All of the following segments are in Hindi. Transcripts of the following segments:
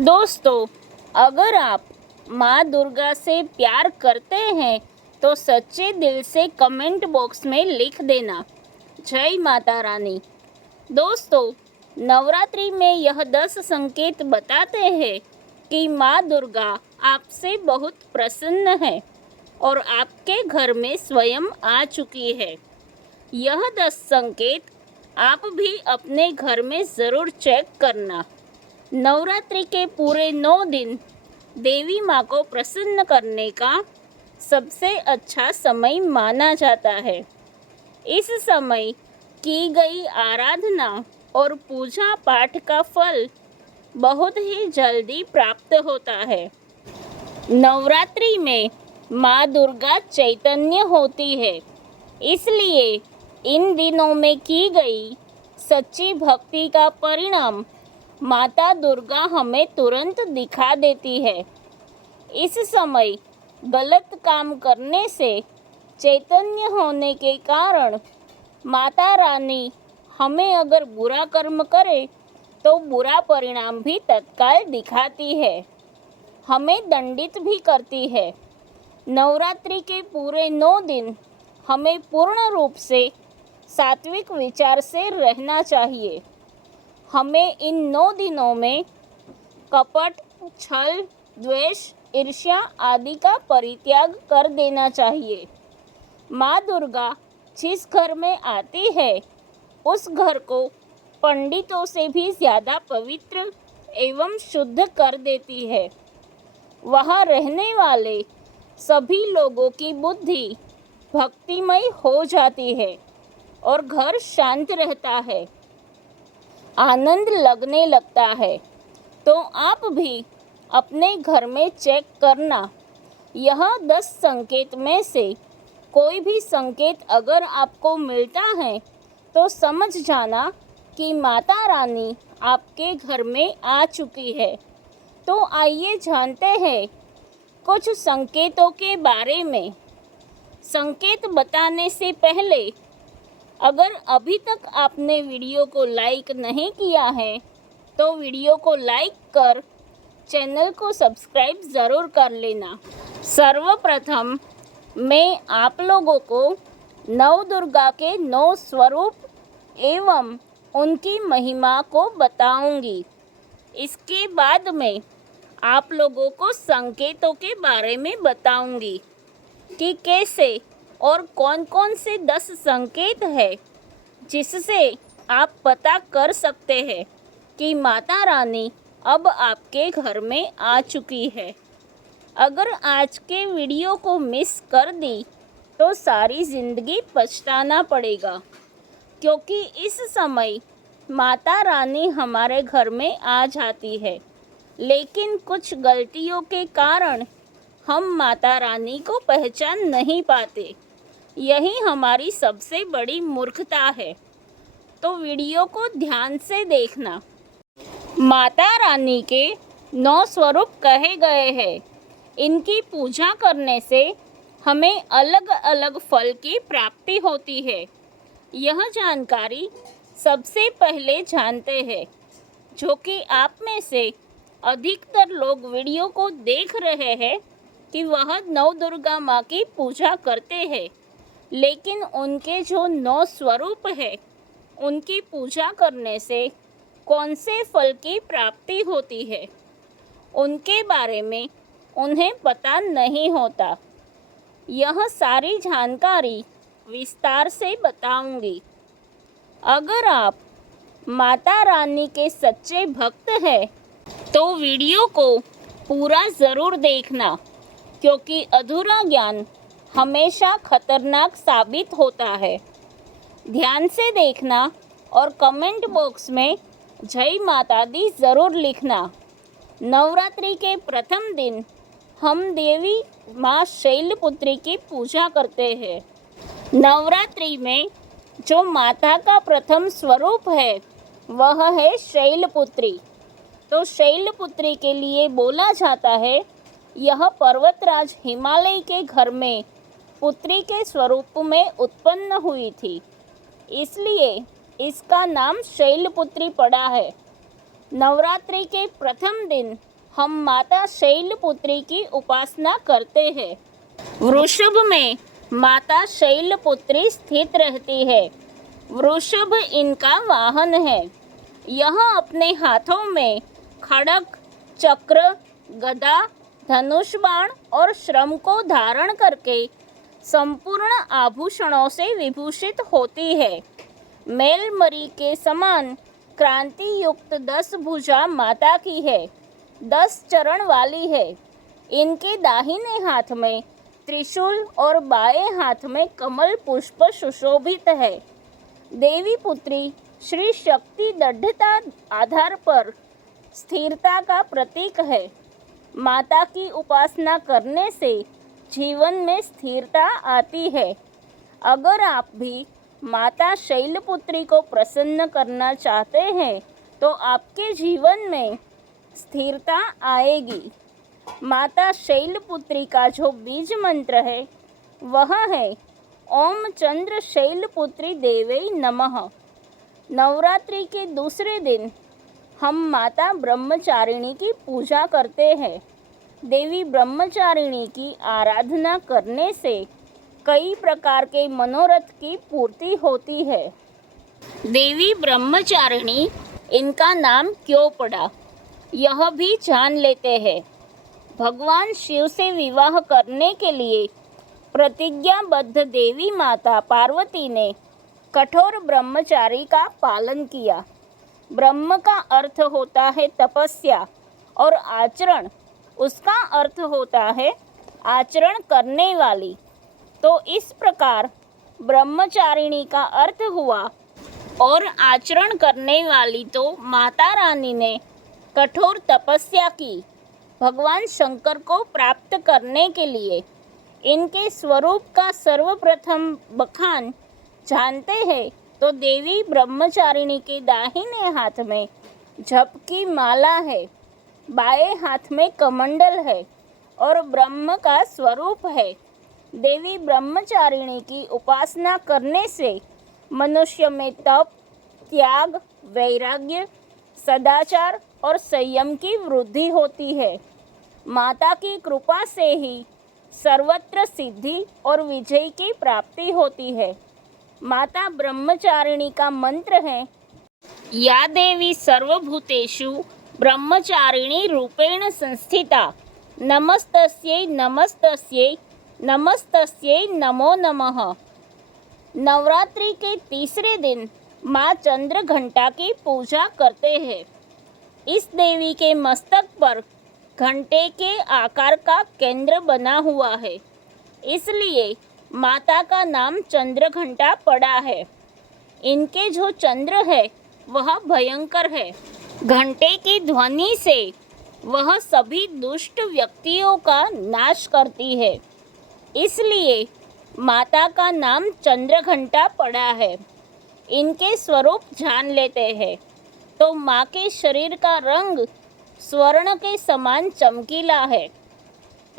दोस्तों, अगर आप माँ दुर्गा से प्यार करते हैं तो सच्चे दिल से कमेंट बॉक्स में लिख देना, जय माता रानी। दोस्तों, नवरात्रि में यह 10 संकेत बताते हैं कि माँ दुर्गा आपसे बहुत प्रसन्न है और आपके घर में स्वयं आ चुकी है। यह 10 संकेत आप भी अपने घर में ज़रूर चेक करना। नवरात्रि के पूरे 9 दिन देवी माँ को प्रसन्न करने का सबसे अच्छा समय माना जाता है। इस समय की गई आराधना और पूजा पाठ का फल बहुत ही जल्दी प्राप्त होता है। नवरात्रि में माँ दुर्गा चैतन्य होती है, इसलिए इन दिनों में की गई सच्ची भक्ति का परिणाम माता दुर्गा हमें तुरंत दिखा देती है। इस समय गलत काम करने से चैतन्य होने के कारण माता रानी हमें अगर बुरा कर्म करे तो बुरा परिणाम भी तत्काल दिखाती है, हमें दंडित भी करती है। नवरात्रि के पूरे 9 दिन हमें पूर्ण रूप से सात्विक विचार से रहना चाहिए। हमें इन 9 दिनों में कपट, छल, द्वेष, ईर्ष्या आदि का परित्याग कर देना चाहिए। माँ दुर्गा जिस घर में आती है उस घर को पंडितों से भी ज़्यादा पवित्र एवं शुद्ध कर देती है। वहाँ रहने वाले सभी लोगों की बुद्धि भक्तिमय हो जाती है और घर शांत रहता है, आनंद लगने लगता है। तो आप भी अपने घर में चेक करना। यह 10 संकेत में से कोई भी संकेत अगर आपको मिलता है तो समझ जाना कि माता रानी आपके घर में आ चुकी है। तो आइए जानते हैं कुछ संकेतों के बारे में। संकेत बताने से पहले अगर अभी तक आपने वीडियो को लाइक नहीं किया है तो वीडियो को लाइक कर चैनल को सब्सक्राइब ज़रूर कर लेना। सर्वप्रथम मैं आप लोगों को नव दुर्गा के 9 स्वरूप एवं उनकी महिमा को बताऊंगी। इसके बाद में आप लोगों को संकेतों के बारे में बताऊंगी कि कैसे और कौन कौन से 10 संकेत है जिससे आप पता कर सकते हैं कि माता रानी अब आपके घर में आ चुकी है। अगर आज के वीडियो को मिस कर दी तो सारी ज़िंदगी पछताना पड़ेगा, क्योंकि इस समय माता रानी हमारे घर में आ जाती है, लेकिन कुछ गलतियों के कारण हम माता रानी को पहचान नहीं पाते। यही हमारी सबसे बड़ी मूर्खता है। तो वीडियो को ध्यान से देखना। माता रानी के 9 स्वरूप कहे गए हैं। इनकी पूजा करने से हमें अलग अलग फल की प्राप्ति होती है। यह जानकारी सबसे पहले जानते हैं, जो कि आप में से अधिकतर लोग वीडियो को देख रहे हैं कि वह नव दुर्गा माँ की पूजा करते हैं, लेकिन उनके जो 9 स्वरूप है उनकी पूजा करने से कौन से फल की प्राप्ति होती है उनके बारे में उन्हें पता नहीं होता। यह सारी जानकारी विस्तार से बताऊंगी। अगर आप माता रानी के सच्चे भक्त हैं तो वीडियो को पूरा ज़रूर देखना, क्योंकि अधूरा ज्ञान हमेशा खतरनाक साबित होता है। ध्यान से देखना और कमेंट बॉक्स में जय माता दी ज़रूर लिखना। नवरात्रि के प्रथम दिन हम देवी माँ शैलपुत्री की पूजा करते हैं। नवरात्रि में जो माता का प्रथम स्वरूप है वह है शैलपुत्री। तो शैलपुत्री के लिए बोला जाता है यह पर्वतराज हिमालय के घर में पुत्री के स्वरूप में उत्पन्न हुई थी, इसलिए इसका नाम शैलपुत्री पड़ा है। नवरात्रि के प्रथम दिन हम माता शैलपुत्री की उपासना करते हैं। वृषभ में माता शैलपुत्री स्थित रहती है। वृषभ इनका वाहन है। यह अपने हाथों में खड्ग, चक्र, गदा, धनुष बाण और श्रम को धारण करके संपूर्ण आभूषणों से विभूषित होती है। मेलमरी के समान क्रांति युक्त 10 भुजा माता की है, 10 चरण वाली है। इनके दाहिने हाथ में त्रिशूल और बाएं हाथ में कमल पुष्प सुशोभित है। देवी पुत्री श्री शक्ति दृढ़ता आधार पर स्थिरता का प्रतीक है। माता की उपासना करने से जीवन में स्थिरता आती है। अगर आप भी माता शैलपुत्री को प्रसन्न करना चाहते हैं तो आपके जीवन में स्थिरता आएगी। माता शैलपुत्री का जो बीज मंत्र है वह है ओम चंद्र शैलपुत्री देवै नमः। नवरात्रि के दूसरे दिन हम माता ब्रह्मचारिणी की पूजा करते हैं। देवी ब्रह्मचारिणी की आराधना करने से कई प्रकार के मनोरथ की पूर्ति होती है। देवी ब्रह्मचारिणी इनका नाम क्यों पड़ा, यह भी जान लेते हैं। भगवान शिव से विवाह करने के लिए प्रतिज्ञाबद्ध देवी माता पार्वती ने कठोर ब्रह्मचारी का पालन किया। ब्रह्म का अर्थ होता है तपस्या और आचरण उसका अर्थ होता है आचरण करने वाली। तो इस प्रकार ब्रह्मचारिणी का अर्थ हुआ और आचरण करने वाली। तो माता रानी ने कठोर तपस्या की भगवान शंकर को प्राप्त करने के लिए। इनके स्वरूप का सर्वप्रथम बखान जानते हैं तो देवी ब्रह्मचारिणी के दाहिने हाथ में जप की माला है, बाएं हाथ में कमंडल है और ब्रह्म का स्वरूप है। देवी ब्रह्मचारिणी की उपासना करने से मनुष्य में तप, त्याग, वैराग्य, सदाचार और संयम की वृद्धि होती है। माता की कृपा से ही सर्वत्र सिद्धि और विजय की प्राप्ति होती है। माता ब्रह्मचारिणी का मंत्र है या देवी सर्वभूतेषु ब्रह्मचारिणी रूपेण संस्थिता नमस्तस्यै नमस्तस्यै नमस्तस्यै नमो नमः। नवरात्रि के तीसरे दिन माँ चंद्र घंटा की पूजा करते हैं। इस देवी के मस्तक पर घंटे के आकार का केंद्र बना हुआ है, इसलिए माता का नाम चंद्र घंटा पड़ा है। इनके जो चंद्र है वह भयंकर है। घंटे की ध्वनि से वह सभी दुष्ट व्यक्तियों का नाश करती है, इसलिए माता का नाम चंद्र घंटा पड़ा है। इनके स्वरूप जान लेते हैं तो माँ के शरीर का रंग स्वर्ण के समान चमकीला है।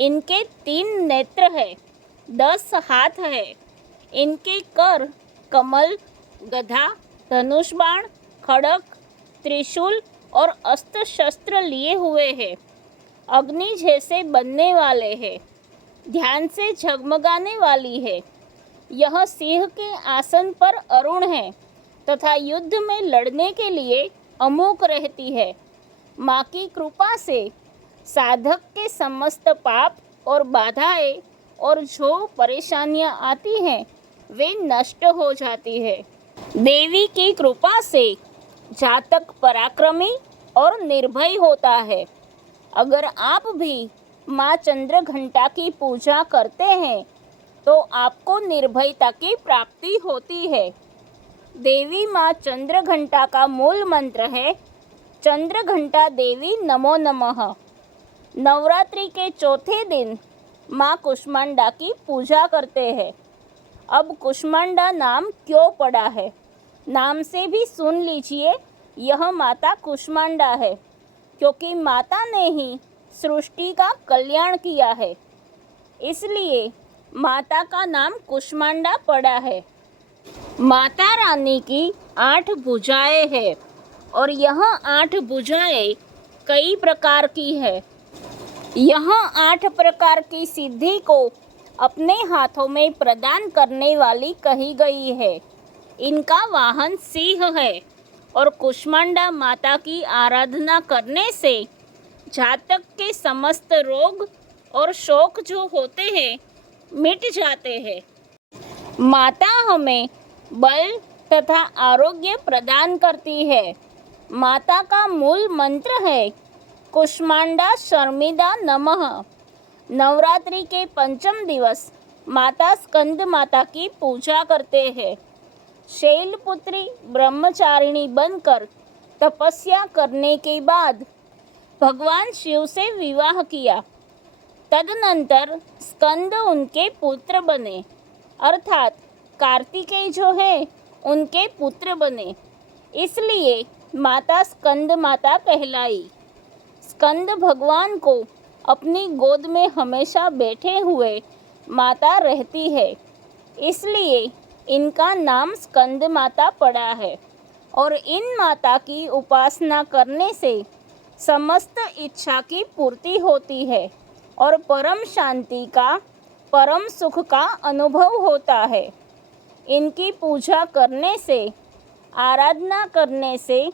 इनके 3 नेत्र है, 10 हाथ है। इनके कर कमल, गदा, धनुष बाण, खड्ग, त्रिशूल और अस्त्र शस्त्र लिए हुए हैं। अग्नि जैसे बनने वाले हैं, ध्यान से झगमगाने वाली है। यह सिंह के आसन पर अरुण है तथा युद्ध में लड़ने के लिए अमोघ रहती है। माँ की कृपा से साधक के समस्त पाप और बाधाएं और जो परेशानियां आती हैं वे नष्ट हो जाती है। देवी की कृपा से जातक पराक्रमी और निर्भय होता है। अगर आप भी माँ चंद्र घंटा की पूजा करते हैं तो आपको निर्भयता की प्राप्ति होती है। देवी माँ चंद्र घंटा का मूल मंत्र है चंद्र घंटा देवी नमो नमः। नवरात्रि के चौथे दिन माँ कुष्मांडा की पूजा करते हैं। अब कुष्मांडा नाम क्यों पड़ा है, नाम से भी सुन लीजिए। यह माता कुष्मांडा है क्योंकि माता ने ही सृष्टि का कल्याण किया है, इसलिए माता का नाम कुष्मांडा पड़ा है। माता रानी की 8 भुजाएं हैं और यह 8 भुजाएं कई प्रकार की है। यह 8 प्रकार की सिद्धि को अपने हाथों में प्रदान करने वाली कही गई है। इनका वाहन सिंह है और कुष्मांडा माता की आराधना करने से जातक के समस्त रोग और शोक जो होते हैं मिट जाते हैं। माता हमें बल तथा आरोग्य प्रदान करती है। माता का मूल मंत्र है कुष्मांडा शर्मिदा नमः। नवरात्रि के पंचम दिवस माता स्कंद माता की पूजा करते हैं। शैलपुत्री ब्रह्मचारिणी बनकर तपस्या करने के बाद भगवान शिव से विवाह किया। तदनंतर स्कंद उनके पुत्र बने, अर्थात कार्तिकेय जो है उनके पुत्र बने, इसलिए माता स्कंद माता कहलाई। स्कंद भगवान को अपनी गोद में हमेशा बैठे हुए माता रहती है, इसलिए इनका नाम स्कंद माता पड़ा है। और इन माता की उपासना करने से समस्त इच्छा की पूर्ति होती है और परम शांति का, परम सुख का अनुभव होता है। इनकी पूजा करने से, आराधना करने से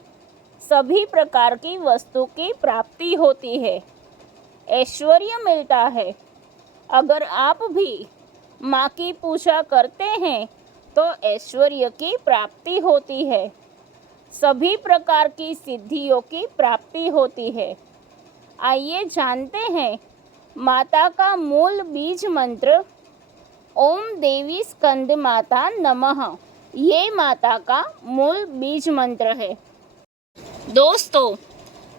सभी प्रकार की वस्तु की प्राप्ति होती है, ऐश्वर्य मिलता है। अगर आप भी माँ की पूजा करते हैं तो ऐश्वर्य की प्राप्ति होती है, सभी प्रकार की सिद्धियों की प्राप्ति होती है। आइए जानते हैं माता का मूल बीज मंत्र ओम देवी स्कंद माता नमः। ये माता का मूल बीज मंत्र है। दोस्तों,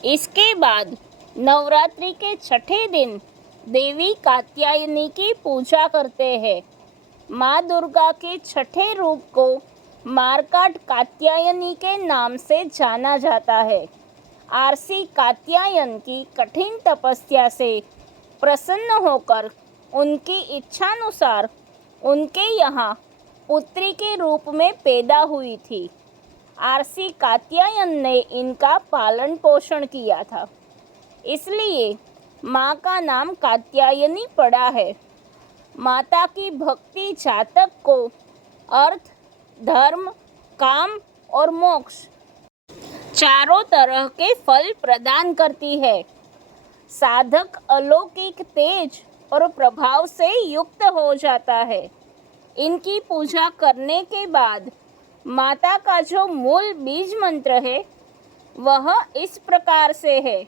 इसके बाद नवरात्रि के छठे दिन देवी कात्यायनी की पूजा करते हैं। माँ दुर्गा के छठे रूप को मार्काट कात्यायनी के नाम से जाना जाता है। आरसी कात्यायन की कठिन तपस्या से प्रसन्न होकर उनकी इच्छानुसार उनके यहाँ पुत्री के रूप में पैदा हुई थी। आरसी कात्यायन ने इनका पालन पोषण किया था, इसलिए माँ का नाम कात्यायनी पड़ा है। माता की भक्ति जातक को अर्थ, धर्म, काम और मोक्ष चारों तरह के फल प्रदान करती है। साधक अलौकिक तेज और प्रभाव से युक्त हो जाता है। इनकी पूजा करने के बाद माता का जो मूल बीज मंत्र है वह इस प्रकार से है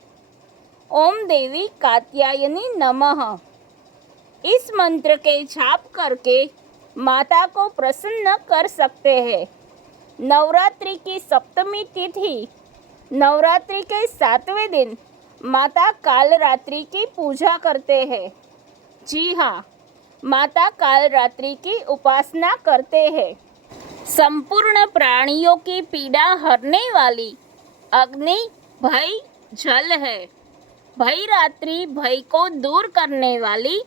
ओम देवी कात्यायनी नमः। इस मंत्र के जाप करके माता को प्रसन्न कर सकते हैं। नवरात्रि की सप्तमी तिथि, नवरात्रि के 7वें दिन माता कालरात्रि की पूजा करते हैं। जी हाँ, माता कालरात्रि की उपासना करते हैं। संपूर्ण प्राणियों की पीड़ा हरने वाली अग्नि भय जल है। भय रात्रि भय को दूर करने वाली,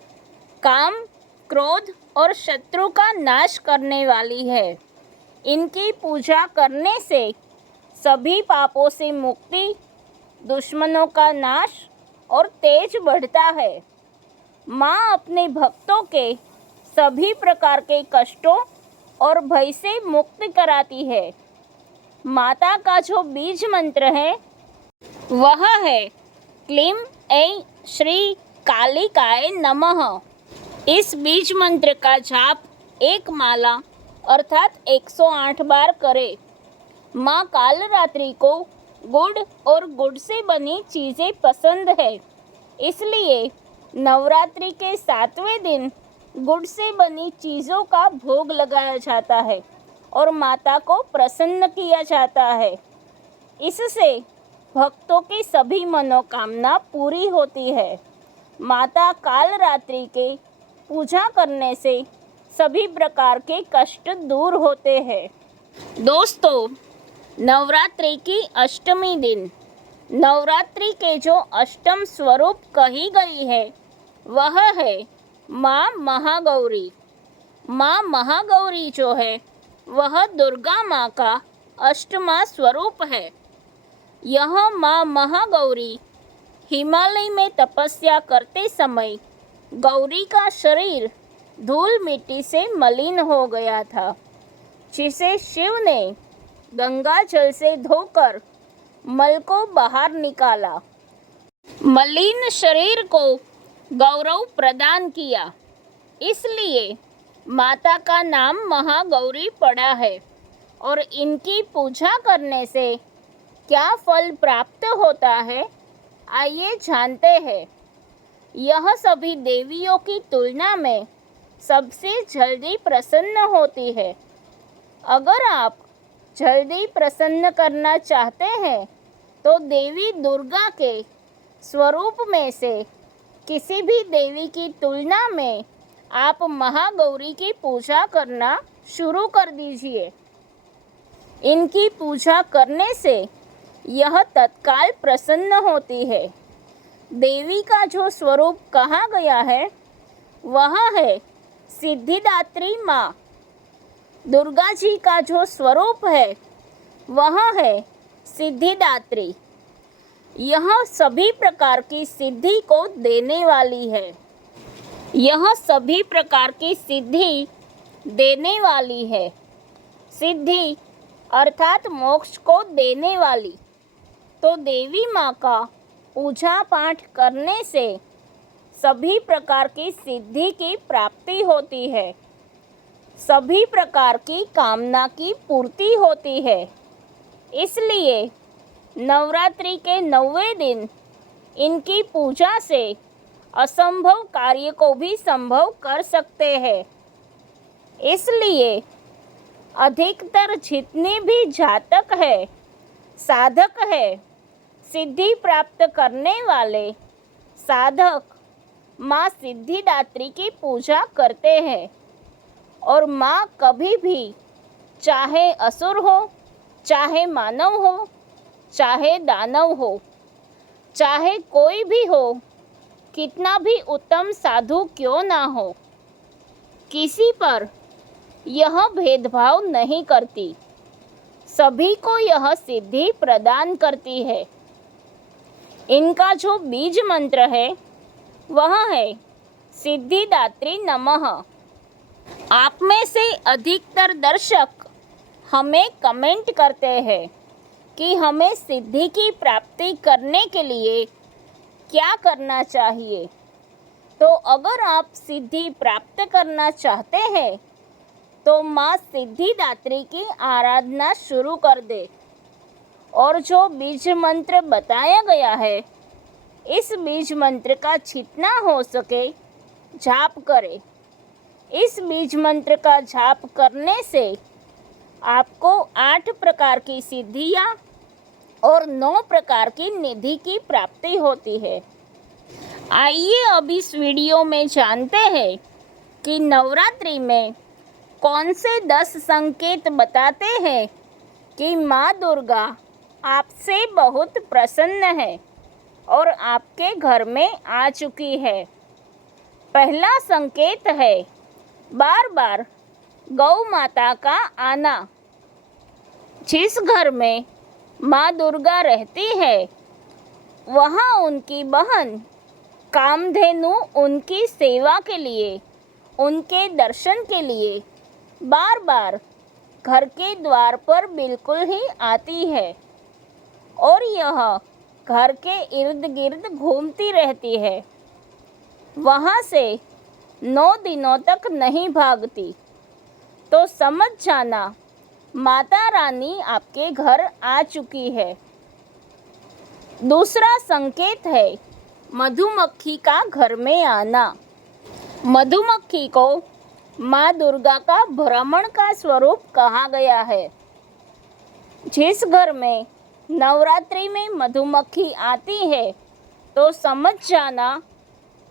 काम, क्रोध और शत्रु का नाश करने वाली है। इनकी पूजा करने से सभी पापों से मुक्ति, दुश्मनों का नाश और तेज बढ़ता है। माँ अपने भक्तों के सभी प्रकार के कष्टों और भय से मुक्त कराती है। माता का जो बीज मंत्र है वह है क्लीम ऐं श्री कालिकाय नमः। इस बीज मंत्र का जाप एक माला अर्थात 108 बार करें। माँ कालरात्रि को गुड़ और गुड़ से बनी चीज़ें पसंद है, इसलिए नवरात्रि के 7वें दिन गुड़ से बनी चीज़ों का भोग लगाया जाता है और माता को प्रसन्न किया जाता है। इससे भक्तों की सभी मनोकामना पूरी होती है। माता कालरात्रि के पूजा करने से सभी प्रकार के कष्ट दूर होते हैं। दोस्तों, नवरात्रि की अष्टमी दिन नवरात्रि के जो अष्टम स्वरूप कही गई है वह है माँ महागौरी। माँ महागौरी जो है वह दुर्गा माँ का अष्टमा स्वरूप है। यह माँ महागौरी हिमालय में तपस्या करते समय गौरी का शरीर धूल मिट्टी से मलिन हो गया था, जिसे शिव ने गंगा जल से धोकर मल को बाहर निकाला। मलिन शरीर को गौरव प्रदान किया, इसलिए माता का नाम महागौरी पड़ा है। और इनकी पूजा करने से क्या फल प्राप्त होता है, आइए जानते हैं। यह सभी देवियों की तुलना में सबसे जल्दी प्रसन्न होती है। अगर आप जल्दी प्रसन्न करना चाहते हैं तो देवी दुर्गा के स्वरूप में से किसी भी देवी की तुलना में आप महागौरी की पूजा करना शुरू कर दीजिए। इनकी पूजा करने से यह तत्काल प्रसन्न होती है। देवी का जो स्वरूप कहा गया है वह है सिद्धिदात्री माँ। दुर्गा जी का जो स्वरूप है वह है सिद्धिदात्री। यह सभी प्रकार की सिद्धि को देने वाली है। यह सभी प्रकार की सिद्धि देने वाली है। सिद्धि अर्थात मोक्ष को देने वाली। तो देवी माँ का पूजा पाठ करने से सभी प्रकार की सिद्धि की प्राप्ति होती है, सभी प्रकार की कामना की पूर्ति होती है। इसलिए नवरात्रि के 9वें दिन इनकी पूजा से असंभव कार्य को भी संभव कर सकते हैं। इसलिए अधिकतर जितने भी जातक है, साधक है, सिद्धि प्राप्त करने वाले साधक माँ सिद्धिदात्री की पूजा करते हैं। और माँ कभी भी चाहे असुर हो, चाहे मानव हो, चाहे दानव हो, चाहे कोई भी हो, कितना भी उत्तम साधु क्यों ना हो, किसी पर यह भेदभाव नहीं करती, सभी को यह सिद्धि प्रदान करती है। इनका जो बीज मंत्र है वह है सिद्धिदात्री नमः। आप में से अधिकतर दर्शक हमें कमेंट करते हैं कि हमें सिद्धि की प्राप्ति करने के लिए क्या करना चाहिए। तो अगर आप सिद्धि प्राप्त करना चाहते हैं तो माँ सिद्धिदात्री की आराधना शुरू कर दे और जो बीज मंत्र बताया गया है इस बीज मंत्र का जितना हो सके जाप करें। इस बीज मंत्र का जाप करने से आपको 8 प्रकार की सिद्धियाँ और 9 प्रकार की निधि की प्राप्ति होती है। आइए अब इस वीडियो में जानते हैं कि नवरात्रि में कौन से 10 संकेत बताते हैं कि माँ दुर्गा आपसे बहुत प्रसन्न है और आपके घर में आ चुकी है। पहला संकेत है बार बार गौ माता का आना। जिस घर में माँ दुर्गा रहती है वहाँ उनकी बहन कामधेनु उनकी सेवा के लिए, उनके दर्शन के लिए बार बार घर के द्वार पर बिल्कुल ही आती है और यह घर के इर्द गिर्द घूमती रहती है, वहाँ से 9 दिनों तक नहीं भागती। तो समझ जाना माता रानी आपके घर आ चुकी है। दूसरा संकेत है मधुमक्खी का घर में आना। मधुमक्खी को माँ दुर्गा का भ्रमण का स्वरूप कहा गया है। जिस घर में नवरात्रि में मधुमक्खी आती है तो समझ जाना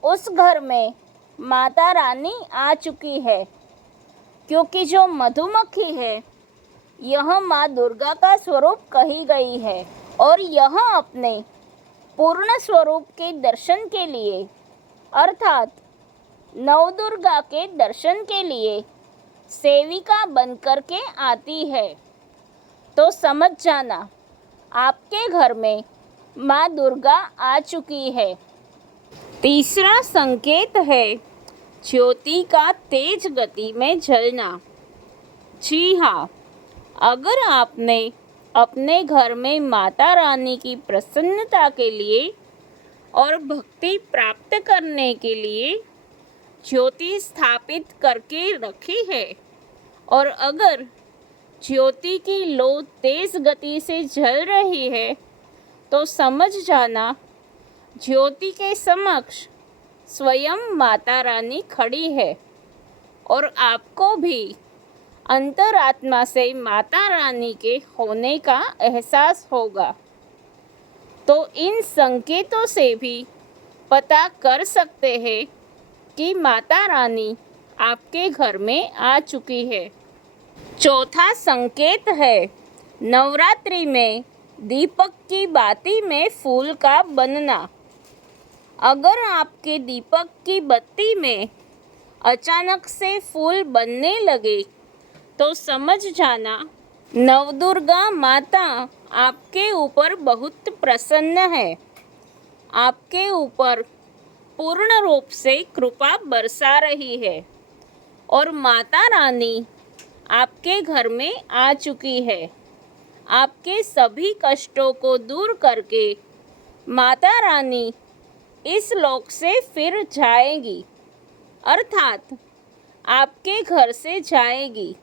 उस घर में माता रानी आ चुकी है, क्योंकि जो मधुमक्खी है यह माँ दुर्गा का स्वरूप कही गई है और यह अपने पूर्ण स्वरूप के दर्शन के लिए अर्थात नवदुर्गा के दर्शन के लिए सेविका बनकर के आती है। तो समझ जाना आपके घर में माँ दुर्गा आ चुकी है। तीसरा संकेत है ज्योति का तेज गति में जलना। जी हाँ, अगर आपने अपने घर में माता रानी की प्रसन्नता के लिए और भक्ति प्राप्त करने के लिए ज्योति स्थापित करके रखी है और अगर ज्योति की लौ तेज गति से जल रही है तो समझ जाना ज्योति के समक्ष स्वयं माता रानी खड़ी है और आपको भी अंतरात्मा से माता रानी के होने का एहसास होगा। तो इन संकेतों से भी पता कर सकते हैं कि माता रानी आपके घर में आ चुकी है। चौथा संकेत है नवरात्रि में दीपक की बाती में फूल का बनना। अगर आपके दीपक की बत्ती में अचानक से फूल बनने लगे तो समझ जाना नवदुर्गा माता आपके ऊपर बहुत प्रसन्न है, आपके ऊपर पूर्ण रूप से कृपा बरसा रही है और माता रानी आपके घर में आ चुकी है। आपके सभी कष्टों को दूर करके माता रानी इस लोक से फिर जाएगी, अर्थात आपके घर से जाएगी।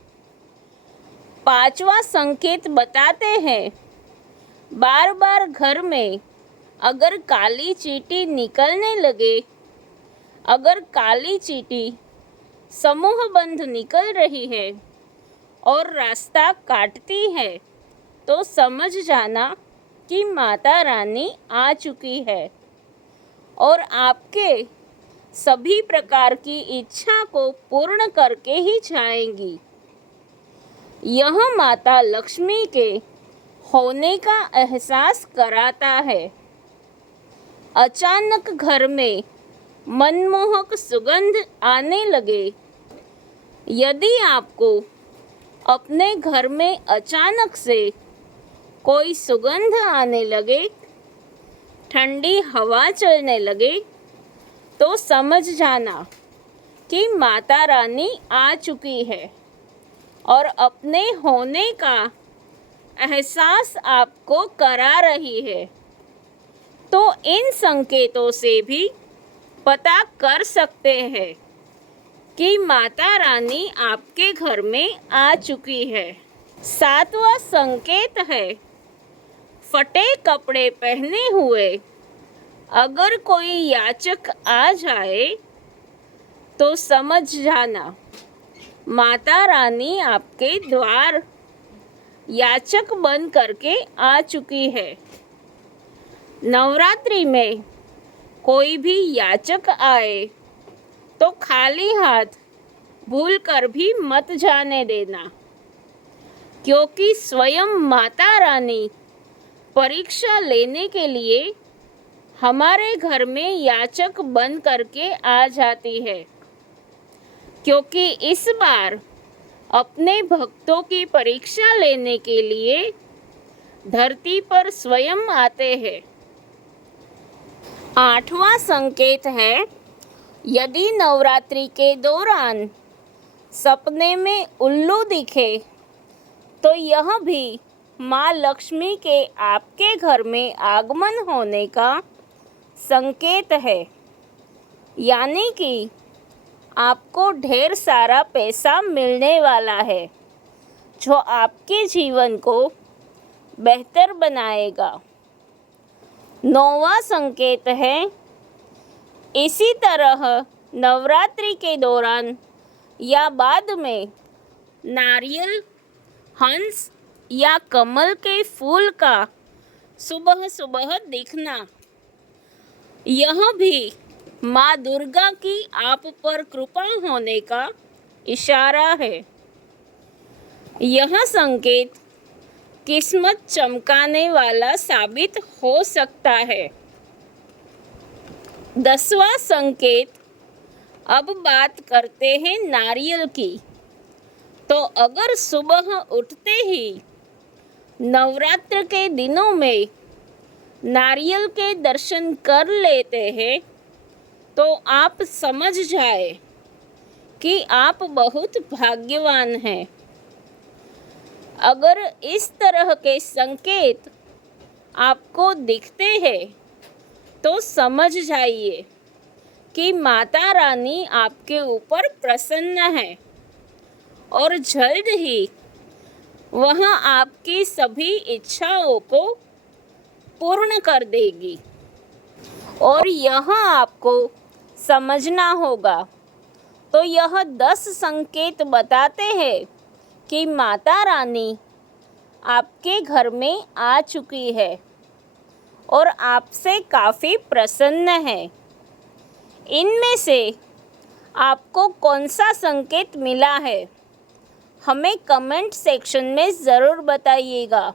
पांचवा संकेत बताते हैं बार बार घर में अगर काली चींटी निकलने लगे, अगर काली चींटी समूहबंध निकल रही है और रास्ता काटती है तो समझ जाना कि माता रानी आ चुकी है और आपके सभी प्रकार की इच्छा को पूर्ण करके ही जाएंगी। यह माता लक्ष्मी के होने का एहसास कराता है। अचानक घर में मनमोहक सुगंध आने लगे। यदि आपको अपने घर में अचानक से कोई सुगंध आने लगे, ठंडी हवा चलने लगे, तो समझ जाना कि माता रानी आ चुकी है और अपने होने का एहसास आपको करा रही है। तो इन संकेतों से भी पता कर सकते हैं कि माता रानी आपके घर में आ चुकी है। सातवां संकेत है फटे कपड़े पहने हुए अगर कोई याचक आ जाए तो समझ जाना माता रानी आपके द्वार याचक बन करके आ चुकी है। नवरात्रि में कोई भी याचक आए तो खाली हाथ भूल कर भी मत जाने देना, क्योंकि स्वयं माता रानी परीक्षा लेने के लिए हमारे घर में याचक बन करके आ जाती है, क्योंकि इस बार अपने भक्तों की परीक्षा लेने के लिए धरती पर स्वयं आते हैं। आठवां संकेत है यदि नवरात्रि के दौरान सपने में उल्लू दिखे तो यह भी माँ लक्ष्मी के आपके घर में आगमन होने का संकेत है, यानी कि आपको ढेर सारा पैसा मिलने वाला है जो आपके जीवन को बेहतर बनाएगा। नौवां संकेत है इसी तरह नवरात्रि के दौरान या बाद में नारियल, हंस या कमल के फूल का सुबह सुबह दिखना, यह भी माँ दुर्गा की आप पर कृपा होने का इशारा है। यह संकेत किस्मत चमकाने वाला साबित हो सकता है। 10वां संकेत, अब बात करते हैं नारियल की। तो अगर सुबह उठते ही नवरात्र के दिनों में नारियल के दर्शन कर लेते हैं तो आप समझ जाए कि आप बहुत भाग्यवान हैं। अगर इस तरह के संकेत आपको दिखते हैं तो समझ जाइए कि माता रानी आपके ऊपर प्रसन्न है और जल्द ही वह आपकी सभी इच्छाओं को पूर्ण कर देगी। और यह आपको समझना होगा। तो यह 10 संकेत बताते हैं कि माता रानी आपके घर में आ चुकी है और आपसे काफ़ी प्रसन्न है। इनमें से आपको कौन सा संकेत मिला है, हमें कमेंट सेक्शन में ज़रूर बताइएगा।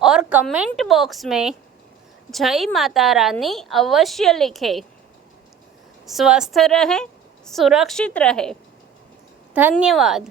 और कमेंट बॉक्स में जय माता रानी अवश्य लिखें। स्वस्थ रहें, सुरक्षित रहें। धन्यवाद।